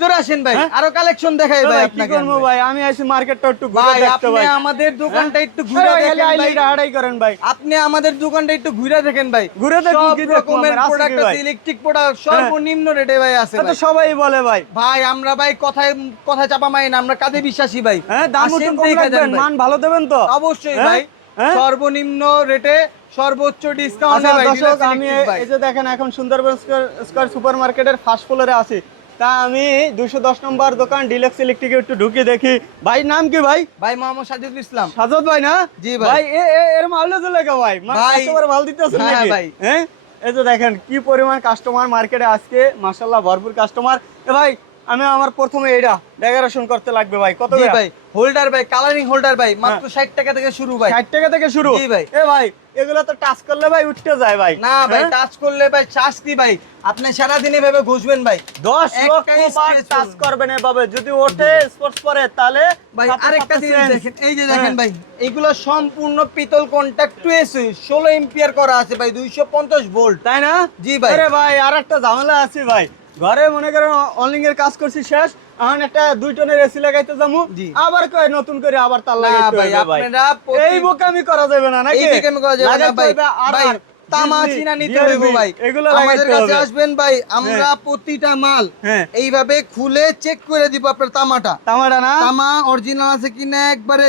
ভিতরে আসেন ভাই, আরো কালেকশন দেখাই ভাই আপনাকে। ভাই আমি আসি মার্কেটটা একটু ঘুরে ভাই দেখতে আপনি ভাই। আমাদের দোকানটা একটু ঘুরে দেখেন ভাই। হাড়াই করেন ভাই। আপনি আমাদের দোকানটা একটু ঘুরে দেখেন ভাই। ঘুরে দেখুন, সব কি দেখবো রকমের আমরা, আছে কি প্রোডাক্ট ভাই? আছে, ইলেকট্রিক প্রোডাক্ট সর্বনিম্ন রেটে ভাই আছে তো ভাই। সবাই বলে ভাই। ভাই আমরা ভাই কথায় কথায় চাপা মারি না, আমরা কাজে বিশ্বাসী ভাই। হ্যাঁ, দাম একটু আসেন কম দেখে রাখবেন, যান ভাই। মান ভালো দেবেন তো? অবশ্যই হ্যাঁ? ভাই, হ্যাঁ? সর্বনিম্ন রেটে সর্বোচ্চ ডিসকাউন্টে আচ্ছা ভাই। দর্শক, ডিলাক্স আমি ইলেকট্রিক ভাই। এই যে দেখেন এখন সুন্দরবন স্কয়ার সুপার মার্কেটের ফার্স্ট ফ্লোরে আছি। তা আমি 210 নম্বর দোকান ডিলাক্স ইলেকট্রিকে একটু ঢুকে দেখি। ভাই নাম কি ভাই? ভাই মোহাম্মদ সাজিদুল ইসলাম। সাজাদ ভাই না? জি ভাই। ভাই এর মাল চলে গা ভাই। ভাই, কাস্টমার মাল দিতেছেন হ্যাঁ নাকি? ভাই। হ্যাঁ, এই যে দেখেন কি পরিমাণ কাস্টমার মার্কেটে আজকে, মাশাআল্লাহ ভরপুর কাস্টমার। এ ভাই আমি আমার প্রথমে এইটা ডেকোরেশন করতে লাগবে ভাই, কত জি ভাই? ভাই, হোল্ডার ভাই, কালারিং হোল্ডার ভাই, মাত্র 60 টাকা থেকে শুরু ভাই। 60 টাকা থেকে শুরু? জি ভাই। এ ভাই এগুলো তো টাচ করলে ভাই উঠতে যায় ভাই। না ভাই, হ্যাঁ? টাচ করলে ভাই শাস্তি ভাই। আপনি সারা দিন এভাবে ঘষবেন ভাই। 10 লক্ষ একটাই বার scratch টাচ করবে। করবেন এভাবে, যদি ওঠে স্পোর্টস পরে তাহলে ভাই সাথে আরেকটা সাথে জিনিস change। দেখেন, এই যে দেখেন হ্যাঁ। ভাই, এগুলো সম্পূর্ণ পিতল কন্টাক্ট টু এসি 16 এম্পিয়ার করা আছে ভাই, 250 ভোল্ট। তাই না? জি ভাই। আরে ভাই আর একটা ঝামেলা আছে ভাই, ঘরে মনে করেন অনলিং এর কাজ করছি শেষ, এখন একটা 2 টনের এসি লাগাইতে যাবো, জি। আবার কয় নতুন করে আবার তার না লাগাইতে ভাই, হবে ভাই। আপনারা এই বোকামি করা যাবে না নাকি? এই বোকামি করা যাবে না লাগাইতে ভাই। হবে আর ভাই, আর, তামা বিজলি, চিনা নিতে DRB, হইব ভাই। এগুলো আমাদের লাগাইতে কাছে হবে। আসবেন ভাই, আমরা প্রতিটা মাল হ্যাঁ। এইভাবে খুলে চেক করে দিব আপনার তামাটা। তামাটা না? তামা অরিজিনাল আছে কিনা একবারে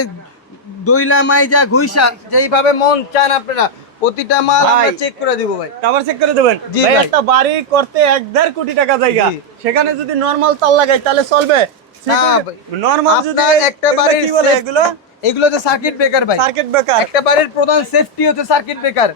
দইলা মাইজা ঘুইসা যেইভাবে মন চান আপনারা প্রতিটা মাল আমরা ভাই। চেক করে দিব ভাই। আবার চেক করে দেবেন? জি ভাই ভাই। একটা বাড়ি করতে 1.5 কোটি টাকা জায়গা, জি। সেখানে যদি নরমাল তার লাগাই তাহলে চলবে? না ভাই। নরমাল যদি আপনার একটা এগুলো বাড়ির কি বলে safe- এগুলো? এগুলো হচ্ছে সার্কিট ব্রেকার ভাই। Circuit breaker. একটা বাড়ির প্রধান সেফটি হচ্ছে সার্কিট ব্রেকার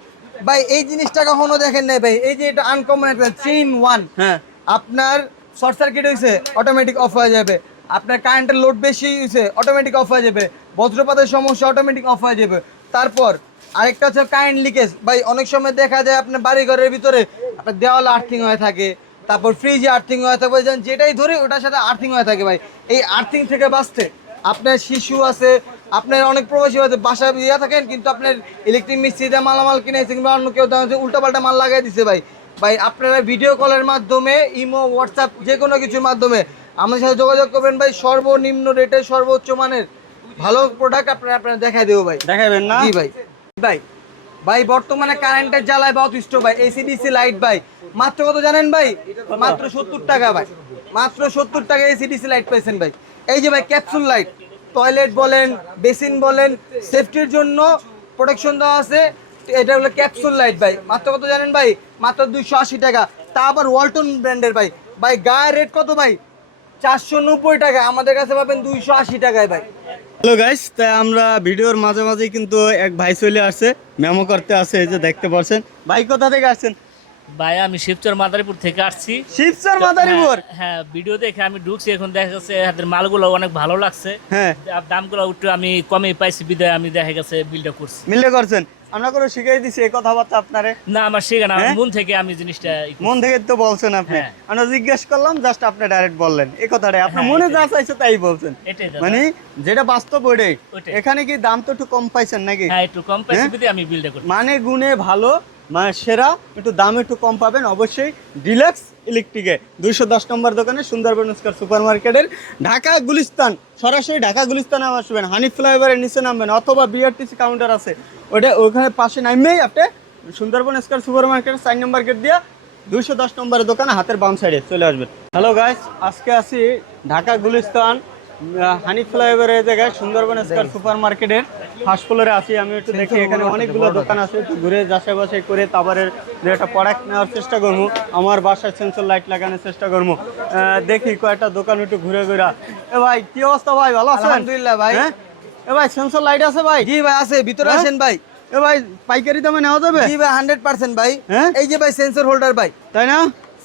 ভাই। এই জিনিসটা কখনো দেখেন নাই ভাই, এই যে এটা আনকমন একটা 3 in 1। হ্যাঁ। আপনার শর্ট সার্কিট হয়েছে অটোমেটিক অফ হয়ে যাবে, আপনার কারেন্টের লোড বেশি হয়েছে অটোমেটিক অফ হয়ে যাবে, বজ্রপাতের সমস্যা অটোমেটিক অফ হয়ে যাবে। তারপর আরেকটা হচ্ছে কারেন্ট লিকেজ ভাই। অনেক সময় দেখা যায় আপনার বাড়ি ঘরের ভিতরে আপনার দেওয়াল আর্থিং হয়ে থাকে, তারপর ফ্রিজে আর্থিং হয়ে থাকে, যেটাই ধরে ওটার সাথে আর্থিং হয়ে থাকে ভাই। এই আর্থিং থেকে বাঁচতে আপনার শিশু আছে, আপনার অনেক প্রবাসী আছে বাসা ইয়ে থাকেন, কিন্তু আপনার ইলেকট্রিক মিস্ত্রি দিয়ে মালামাল কিনেছে কিংবা অন্য কেউ উল্টাপাল্টা মাল লাগাই দিছে ভাই। ভাই আপনারা ভিডিও কলের মাধ্যমে, ইমো, হোয়াটসঅ্যাপ যে কোনো কিছুর মাধ্যমে আমাদের সাথে যোগাযোগ করবেন ভাই। সর্বনিম্ন রেটে সর্বোচ্চ মানের ভালো প্রোডাক্ট আপনারা দেখাই দেবো ভাই। দেখাবেন না? জি ভাই। ভাই ভাই বর্তমানে কারেন্টের জ্বালায় বা অতিষ্ঠ ভাই, এসিডিসি লাইট ভাই মাত্র কত জানেন ভাই? মাত্র 70 টাকা ভাই। মাত্র 70 টাকা এসিডিসি লাইট পাইছেন ভাই। এই যে ভাই ক্যাপসুল লাইট, টয়লেট বলেন, বেসিন বলেন, সেফটির জন্য প্রোটেকশন দেওয়া আছে। এটা হলো ক্যাপসুল লাইট ভাই, মাত্র কত জানেন ভাই? মাত্র 280 টাকা। তা আবার ওয়ালটন ব্র্যান্ডের ভাই। ভাই গায়ের রেট কত ভাই? 490 টাকা, আমাদের কাছে পাবেন 280 টাকায় ভাই। হ্যালো গাইস, তাই আমরা ভিডিওর মাঝে মাঝে কিন্তু এক ভাই চলে আসছে, মেমো করতে আসছে, এই যে দেখতে পাচ্ছেন। ভাই কোথা থেকে আসছেন? ভাই আমি শিবচর মাদারীপুর থেকে আসছি। শিবচর মাদারীপুর? হ্যাঁ, ভিডিও দেখে আমি ঢুকছি, এখন দেখা গেছে হাতের মালগুলো অনেক ভালো লাগছে। হ্যাঁ। আর দামগুলো একটু আমি কমে পাইছি বিদায় আমি দেখা গেছে বিলটা করছি। মিলে করছেন? আমরা করে শিখাই দিছি এই কথাবার্তা আপনারে? না, আমার শেখা না, হ্যাঁ? মন থেকে আমি জিনিসটা মন থেকে তো বলছেন আপনি। হ্যাঁ। আমরা জিজ্ঞেস করলাম, জাস্ট আপনি ডাইরেক্ট বললেন এই কথাটাই, আপনার হ্যাঁ, মনে যা এটাই। চাইছে তাই বলছেন। এটাই দাদা। মানে যেটা বাস্তব ওইটাই। ওইটাই। এখানে কি দাম তো একটু কম পাইছেন নাকি? হ্যাঁ, একটু কম পাইছি হ্যাঁ? বিদায় আমি বিলটা করছি। মানে গুণে ভালো, মানে সেরা, একটু দাম একটু কম পাবেন অবশ্যই ডিলাক্স ইলেকট্রিকে 210 নম্বর দোকানে সুন্দরবন স্কয়ার সুপার মার্কেটের ঢাকা গুলিস্তান। সরাসরি ঢাকা গুলিস্তানে আসবেন, হানিফ ফ্লাইওভারের নিচে নামবেন, অথবা বিআরটিসি কাউন্টার আছে ওখানে পাশে নামবেই আপনি সুন্দরবন স্কয়ার সুপার মার্কেটের 4 নম্বর গেট দিয়ে 210 নম্বরের দোকানে হাতের বাম সাইডে চলে আসবেন। হ্যালো গাইস, আজকে আছি ঢাকা গুলিস্তান হানিফ ফ্লাইওভারের জায়গায় সুন্দরবন স্কয়ার সুপার মার্কেটের ফার্স্ট ফ্লোরে আছি। আমি একটু দেখি এখানে অনেকগুলো দোকান আছে, একটু ঘুরে যাচাই বাছাই করে তারপরে যে একটা প্রোডাক্ট নেওয়ার চেষ্টা করবো। আমার বাসায় সেন্সর লাইট লাগানোর চেষ্টা করবো। দেখি কয়েকটা দোকান একটু ঘুরে ঘুরে। এ ভাই কি অবস্থা ভাই, ভালো আছেন? আলহামদুলিল্লাহ ভাই। হ্যাঁ? এ ভাই সেন্সর লাইট আছে ভাই? জি ভাই আছে, ভিতরে হ্যাঁ? আসেন ভাই। এ ভাই পাইকারি দামে নেওয়া যাবে? জি ভাই 100% ভাই। হ্যাঁ? এই যে ভাই সেন্সর হোল্ডার ভাই, তাই না?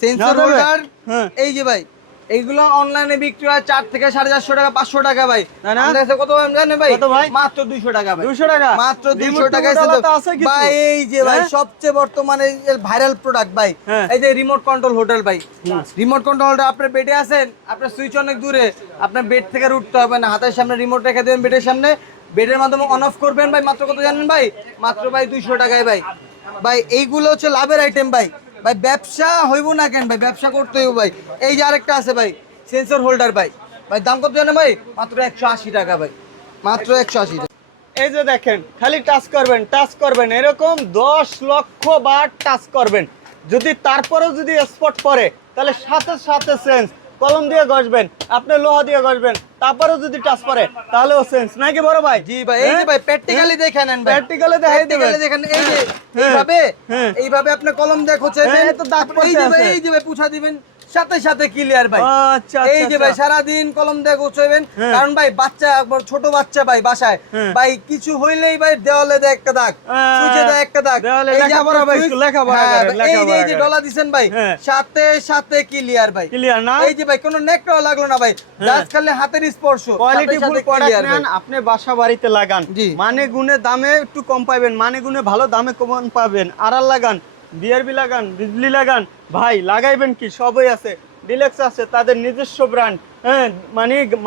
সেন্সর নেওয়া যাবে? হোল্ডার। হ্যাঁ। এই যে ভাই এইগুলো অনলাইনে বিক্রি হয় 4 থেকে 450 টাকা, 500 টাকা ভাই। তাই না? আমাদের কাছে কত জানেন ভাই? কত ভাই? মাত্র 200 টাকা ভাই। 200 টাকা? মাত্র 200 রিমোট টাকায় টিমোট আলাদা আছে কিছু? ভাই এই যে ভাই হ্যাঁ? সবচেয়ে বর্তমানে ভাইরাল প্রোডাক্ট ভাই। হ্যাঁ। এই যে রিমোট কন্ট্রোল হোটেল ভাই। রিমোট কন্ট্রোল হোটেল, আপনার বেডে আছেন, আপনার সুইচ অনেক দূরে, আপনার বেড থেকে উঠতে হবে না, হাতের সামনে রিমোট রেখে দেবেন বেডের সামনে, বেডের মাধ্যমে অন অফ করবেন ভাই। মাত্র কত জানেন ভাই? মাত্র ভাই 200 টাকায় ভাই। ভাই এইগুলো হচ্ছে লাভের আইটেম ভাই। ভাই ব্যবসা হইব না কেন ভাই, ব্যবসা করতে হইব ভাই। এই যে আরেকটা আছে ভাই, সেন্সর হোল্ডার ভাই। ভাই দাম কত জানেন ভাই? মাত্র 180 টাকা ভাই, মাত্র 180 টাকা। এই যে দেখেন, খালি টাচ করবেন এরকম 10 লক্ষ বার টাচ করবেন। যদি তারপরেও যদি স্পট পড়ে তাহলে সাথে সাথে সেন্স। কলম দিয়ে ঘষবেন, আপনি লোহা দিয়ে ঘষবেন, তারপরেও যদি টাচ পড়ে তাহলেও সেন্স নাকি বড় ভাই? জি ভাই, এই যে ভাই প্র্যাকটিক্যালি দেখে নেন ভাই, প্র্যাকটিক্যালি দেখাই দিবেন। প্র্যাকটিক্যালি দেখেন, এই যে এইভাবে এইভাবে আপনি কলম দিয়ে খোঁচাবেন, হ্যাঁ, তো দাগ এই যে ভাই পড়তে আছে। এই যে ভাই পুছা দিবেন, সাথে সাথে ক্লিয়ার ভাই। আচ্ছা এই যে ভাই সারাদিন কলম দিয়ে গোছাবেন, কারণ ভাই বাচ্চা একবার ছোট বাচ্চা ভাই বাসায় ভাই কিছু হইলেই ভাই দেওয়ালে দেয় একটা দাগ, সুইচে দেয় একটা দাগ, দেওয়ালে এই যে লেখাপড়া আপনার ভাই, সুইচ- একটু লেখাপড়া হ্যাঁ, করেন, এই যে লেখাপড়া এই যে করেন। ডলা দিছেন ভাই, হ্যাঁ। সাথে সাথে ক্লিয়ার ভাই, ক্লিয়ার না? এই যে ভাই কোনো নেকড়াও লাগলো না ভাই, জাস্ট খালি হাতের স্পর্শ, কোয়ালিটি সাথে ফুল সাথে প্রোডাক্ট clear ভাই। নেন, আপনি বাসা বাড়িতে লাগান। জি। মানে গুণে দামে একটু কম পাবেন, মানে গুণে ভালো দামে কম পাবেন। আড়াল লাগান, বিআরবি লাগান, বিজলি লাগান, ভাই লাগাইবেন কি সবই আছে। ডিলেক্স আছে, তাদের নিজস্ব ব্র্যান্ড। হ্যাঁ,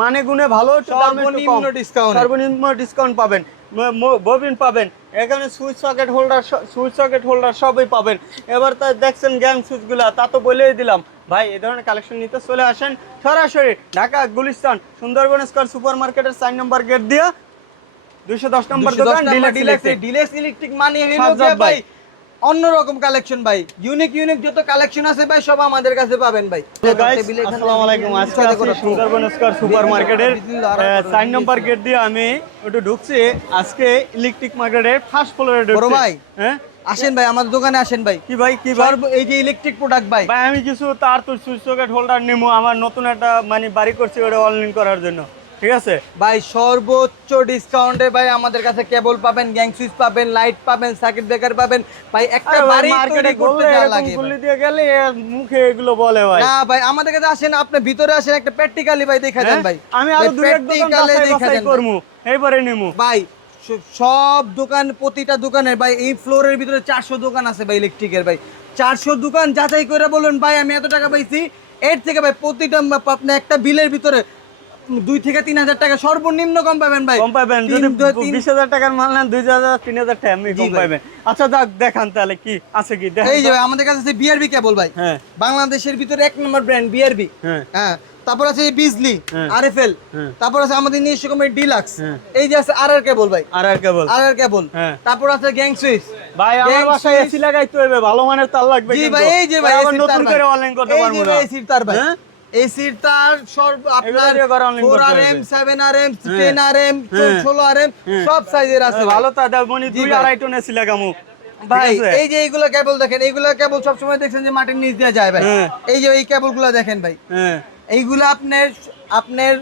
মানে গুণে ভালো, একটু দামে একটু কম। সর্বনিম্ন ডিসকাউন্ট, সর্বনিম্ন ডিসকাউন্ট পাবেন। ববিন পাবেন, এখানে সুইচ সকেট হোল্ডার সবই পাবেন। এবার তা দেখছেন গ্যাং সুইচগুলা, তা তো বলেই দিলাম ভাই। এই ধরনের কালেকশন নিতে চলে আসেন সরাসরি ঢাকা গুলিস্তান সুন্দরবন স্কয়ার সুপার মার্কেটের 4 নম্বর গেট দিয়া 210 নম্বর দোকান ডিলেক্স ইলেকট্রিক মানে হলো সাজ্জাদ যে ভাই অন্যরকম কালেকশন ভাই, ইউনিক যত কালেকশন আছে ভাই সব আমাদের কাছে পাবেন ভাই। আসসালামু আলাইকুম। আজকে আছি সুন্দরবন স্কয়ার সুপার মার্কেটের 4 নম্বর গেট দিয়ে আমি একটু ঢুকছি। আজকে ইলেকট্রিক মার্কেটের ফার্স্ট ফ্লোরে ঢুকছি। বড় ভাই হ্যাঁ, আসেন ভাই আমাদের দোকানে আসেন ভাই। কি ভাই কি ভাই? এই যে ইলেকট্রিক প্রোডাক্ট ভাই, ভাই আমি কিছু তার তো সুইচ সকেট হোল্ডার নিমু, আমার নতুন একটা মানে বাড়ি করছি, ওটা অনলাইন করার জন্য। ঠিক আছে ভাই সর্বোচ্চ ডিসকাউন্টে ভাই আমাদের কাছে কেবল পাবেন, গ্যাং সুইচ পাবেন, লাইট পাবেন, সার্কিট ব্রেকার পাবেন ভাই। একটা বাড়ি মার্কেটে তৈরি করতে যা লাগে ভাই। গুলি দিয়ে গেলে মুখে এগুলো বলে ভাই। না ভাই আমাদের কাছে আসেন, আপনি ভিতরে আসেন, একটা প্র্যাকটিক্যালি ভাই দেখা যান ভাই। আমি আরো দুই এক দোকান বাছাই করমু, এইবারে নিমু ভাই। সব দোকান, প্রতিটা দোকানের ভাই এই ফ্লোরের ভিতরে 400 দোকান আছে ভাই ইলেকট্রিকের ভাই। 400 দোকান যাচাই করে বলুন ভাই আমি এত টাকা পাইছি, এর থেকে ভাই প্রতিটা আপনি একটা বিলের ভিতরে 2 থেকে 3,000 টাকা সর্বনিম্ন কম পাবেন ভাই। কম পাবেন। যদি 20,000 টাকার মাল নেন 2,000 3,000 টাকা আমি কম পাবেন। আচ্ছা যাক, দেখান তাহলে কি আছে কি দেখেন। এই যে ভাই আমাদের কাছে আছে বিআরবি কেবল ভাই, হ্যাঁ বাংলাদেশের ভিতরে 1 নম্বর ব্র্যান্ড বিআরবি। হ্যাঁ হ্যাঁ, তারপর আছে বিজলি, হ্যাঁ। আরএফএল, হ্যাঁ। তারপর আছে আমাদের নিজস্ব কোম্পানি ডিলাক্স, হ্যাঁ। এই যে আছে আরআর কেবল ভাই, আর কেবল। আরআর কেবল, হ্যাঁ। তারপর আছে গ্যাং সুইচ। ভাই আমার Gang বাসায় switch। এসি লাগাইতে হবে, ভালো মানের তার লাগবে জি কিন্তু। ভাই, এই যে ভাই আবার এসির নতুন তার করে ভাই। অনলাইন করতে এই পারবো যে না। ভাই এসির তার ভাই, হ্যাঁ? এসির তার আপনার দিয়ে ঘরে online করতে 4RM, হবে। 7RM, হ্যাঁ। 10RM, হ্যাঁ। 16RM সব সাইজের আছে ভাই। ভালো তা দাও মনি জি 2-2.5 টন এসি লাগামু ভাই ঠিক আছে? এই যে এইগুলো কেবল দেখেন, এইগুলো কেবল সবসময় দেখছেন যে মাটির নিচ দিয়ে যায় ভাই। হ্যাঁ। এই যে এই কেবলগুলো দেখেন ভাই, হ্যাঁ এইগুলো আপনার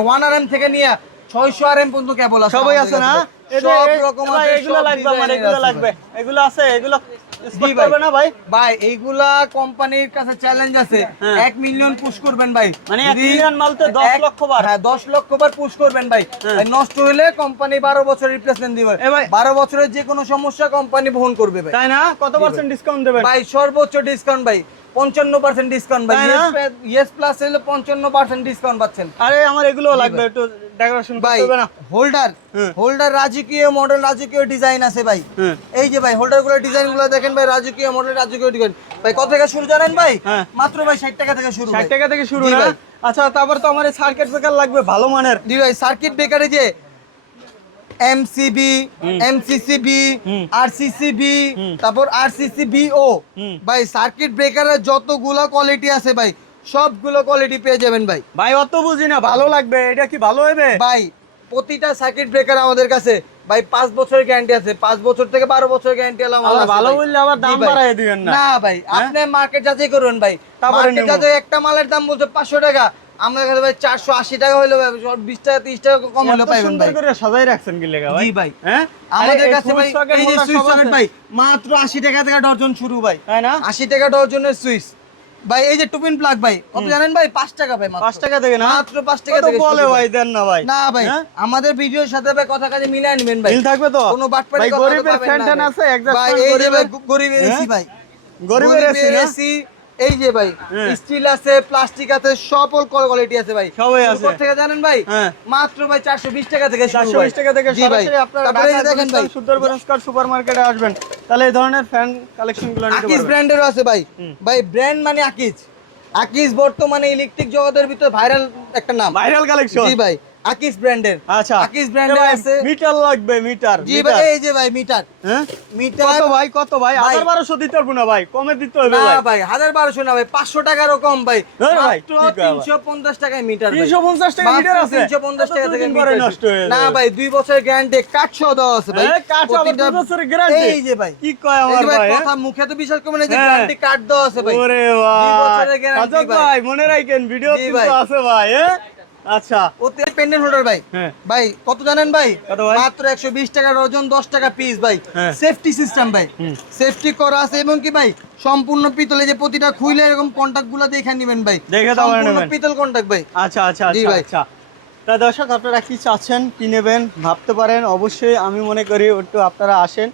1RM থেকে নিয়ে 600RM পর্যন্ত কেবল আছে সবাই আমাদের আছে না? কাছে ভাই। সব রকম আছে, এগুলো সব লাগবে আমার, design-এর এগুলো আছে লাগবে, ভাই। এগুলো আছে, এগুলো জি স্পট ভাই। করবে না ভাই? ভাই এইগুলা কোম্পানির কাছে চ্যালেঞ্জ আছে, হ্যাঁ। 1 মিলিয়ন পুশ করবেন ভাই। মানে 1 যদি মিলিয়ন মালতে 10 লক্ষ বার। হ্যাঁ 10 লক্ষ বার পুশ করবেন ভাই। হ্যাঁ। ভাই নষ্ট হলে কোম্পানি 12 বছর রিপ্লেসমেন্ট দিবে এ ভাই। 12 বছরের যে কোনো সমস্যা কোম্পানি বহন করবে ভাই। তাই না? কত পার্সেন্ট ডিসকাউন্ট দেবেন? ভাই সর্বোচ্চ ডিসকাউন্ট ভাই 55% ডিসকাউন্ট ভাই। তাই না? ইয়েস প্লাস হলে 55% ডিসকাউন্ট পাচ্ছেন আরে আমার এগুলো লাগবে, একটু ডেকোরেশন ভাই। করতে হবে না? হোল্ডার, হ্যাঁ। হোল্ডার রাজকীয় মডেল, রাজকীয় ডিজাইন আছে ভাই। হ্যাঁ। এই যে ভাই হোল্ডার গুলো ডিজাইন গুলো দেখেন ভাই, রাজকীয় মডেল, রাজকীয় ডিজাইন ভাই। কত থেকে শুরু জানেন ভাই? হ্যাঁ। মাত্র ভাই 60 টাকা থেকে শুরু 60 ভাই। টাকা থেকে শুরু জি না? ভাই। আচ্ছা তারপর তো আমার সার্কিট ব্রেকার লাগবে ভালো মানের। জি ভাই, সার্কিট ব্রেকারে যে এমসিবি, এমসিসিবি, আরসিসিবি, তারপর আরসিসিবিও ভাই, সার্কিট ব্রেকারের যতগুলো কোয়ালিটি আছে ভাই সবগুলো কোয়ালিটি পেয়ে যাবেন ভাই। ভাই অত বুঝি না, ভালো লাগবে, এটা কি ভালো হবে? ভাই প্রতিটা সার্কিট ব্রেকার আমাদের কাছে ভাই 5 বছরের গ্যারান্টি আছে, 5 বছর থেকে 12 বছরের গ্যারান্টি আলা মাল আল্লাহ, আছে ভালো ভাই। বললে আবার দাম জি ভাই। বাড়ায় দিবেন না। না ভাই, আপনি মার্কেট যাচাই করুন ভাই। তারপরে মার্কেট নেবো। যাচাই একটা মালের দাম বলছে 500 টাকা, আমাদের কাছে ভাই 480 টাকা হইলো ভাই, 20 টাকা 30 টাকা কম হলে এত পাইবেন সুন্দর ভাই। করে সাজাই রাখছেন কি লেগা ভাই? জি ভাই। হ্যাঁ আমাদের আরে, কাছে এই ভাই সুইচ সকেট এই যে মোটর সুইচ সব সকেট আছে। ভাই মাত্র 80 টাকা থেকে ডজন শুরু ভাই। তাই না? 80 টাকা ডজনের সুইচ ভাই। এই যে টুপিন প্লাগ ভাই কত জানেন ভাই? 5 টাকা ভাই, মাত্র 5 টাকা থেকে না? মাত্র 5 টাকা কত থেকে বলে শুরু ভাই, দেন না ভাই। না ভাই, হ্যাঁ? আমাদের ভিডিওর সাথে ভাই কথা কাজে মিলাই নেবেন ভাই। মিল থাকবে তো? কোনো বাটপাড়ি ভাই কথা গরিবের পাবেন ফ্যান না ট্যান ভাই। আছে, একজাস্ট ভাই ফ্যান এই যে ভাই গরিবের? গরিবের এসি ভাই, গরিবের এসি না? এসি। এই যে ভাই হ্যাঁ। স্টিল আছে, প্লাস্টিক আছে, সকল কোয়ালিটি আছে ভাই। সবই শুরু আছে। কোথা থেকে জানেন ভাই? হ্যাঁ। মাত্র ভাই 420 টাকা থেকে শুরু 420 টাকা থেকে জি ভাই। সরাসরি আপনারা তারপরে এই যে ঢাকা দেখেন ভাই সুন্দরবন স্কয়ার সুপার মার্কেটে আসবেন, তাহলে এই ধরনের ফ্যান কালেকশন গুলো নিতে আকিজ পারবেন। ব্র্যান্ডেরও আছে ভাই। ভাই ব্র্যান্ড মানে আকিজ, আকিস বর্তমানে ইলেকট্রিক জগতের ভিতর ভাইরাল একটা নাম। Viral collection. জি ভাই, আকিস ব্র্যান্ডের। আচ্ছা, আকিস ব্র্যান্ডের আছে। মিটার লাগবে, মিটার। জি ভাই, এই যে ভাই মিটার। হ্যাঁ, মিটার কত ভাই, কত ভাই? ভাই। 1200 দিতে পারবো না ভাই, কমে দিতে হবে না ভাই। ভাই 1200 না ভাই, 500 টাকারও কম ভাই। হ্যাঁ ভাই, মাত্র কি কয় ভাই? 350 টাকায় মিটার ভাই। 350 টাকা মিটার মাত্র আছে? 350 টাকা এত থেকে দিন পরে মিটার নষ্ট হয়ে না যাবে। ভাই, 2 বছরের গ্যারান্টি, কাঠ সহ দেওয়া আছে ভাই। হ্যাঁ, কাঠ আবার প্রতিটা- 2 বছরের গ্যারান্টি। এই যে ভাই, কি কয় এই আমার যে ভাই, ভাই? কথা মুখে তো বিশ্বাস করবেন না যে হ্যাঁ। গ্যারান্টি কার্ড দেওয়া আছে ভাই। ওরে 2 ভাই, বছরের গ্যারান্টি সাজাদ ভাই। ভাই মনে রাখেন, ভিডিও জি কিন্তু ভাই। আছে ভাই। হ্যাঁ, আচ্ছা। ওতে পেন্ডেন্ট হোল্ডার ভাই। হ্যাঁ। ভাই কত জানেন ভাই? কত ভাই? মাত্র 120 টাকা ডজন, 10 টাকা পিস ভাই। হ্যাঁ। সেফটি সিস্টেম ভাই, সেফটি করা আছে এবং কি ভাই সম্পূর্ণ পিতলে, যে প্রতিটা খুইলে এরকম কন্টাক্ট গুলো দেখে নেবেন ভাই। দেখে তারপরে সম্পূর্ণ নেবেন। পিতল কন্টাক্ট ভাই। আচ্ছা আচ্ছা জি আচ্ছা ভাই। আচ্ছা। তা দর্শক, আপনারা কি চাচ্ছেন, কি নেবেন ভাবতে পারেন। অবশ্যই আমি মনে করি একটু আপনারা আসেন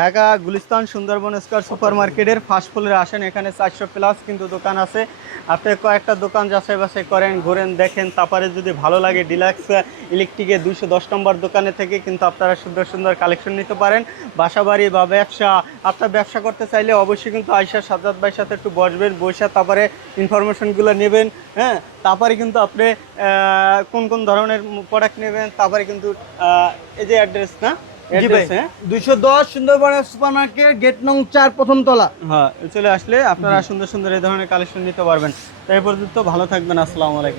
ঢাকা গুলিস্তান সুন্দরবন স্কয়ার সুপার মার্কেটের ফার্স্ট ফ্লোরে আসেন। এখানে 400 প্লাস কিন্তু দোকান আছে। আপনি কয়েকটা দোকান যাচাই বাছাই করেন, ঘোরেন, দেখেন, তারপরে যদি ভালো লাগে ডিলাক্স ইলেকট্রিকের 210 নম্বর দোকানে থেকে কিন্তু আপনারা সুন্দর সুন্দর কালেকশন নিতে পারেন। বাসাবাড়ি বা ব্যবসা, আপনার ব্যবসা করতে চাইলে অবশ্যই কিন্তু আয়শা সাজ্জাদ ভাইয়ের সাথে একটু বসবেন, বসে তারপরে ইনফরমেশনগুলো নেবেন। হ্যাঁ, তারপরে কিন্তু আপনি কোন কোন ধরনের প্রোডাক্ট নেবেন, তারপরে কিন্তু এই যে অ্যাড্রেস না, জি ভাই, 210 সুন্দরবন সুপার মার্কেট, গেট নং 4, প্রথম তলা। হ্যাঁ, চলে আসলে আপনারা সুন্দর সুন্দর এই ধরনের কালেকশন নিতে পারবেন। তাই পর্যন্ত ভালো থাকবেন, আসসালামু আলাইকুম।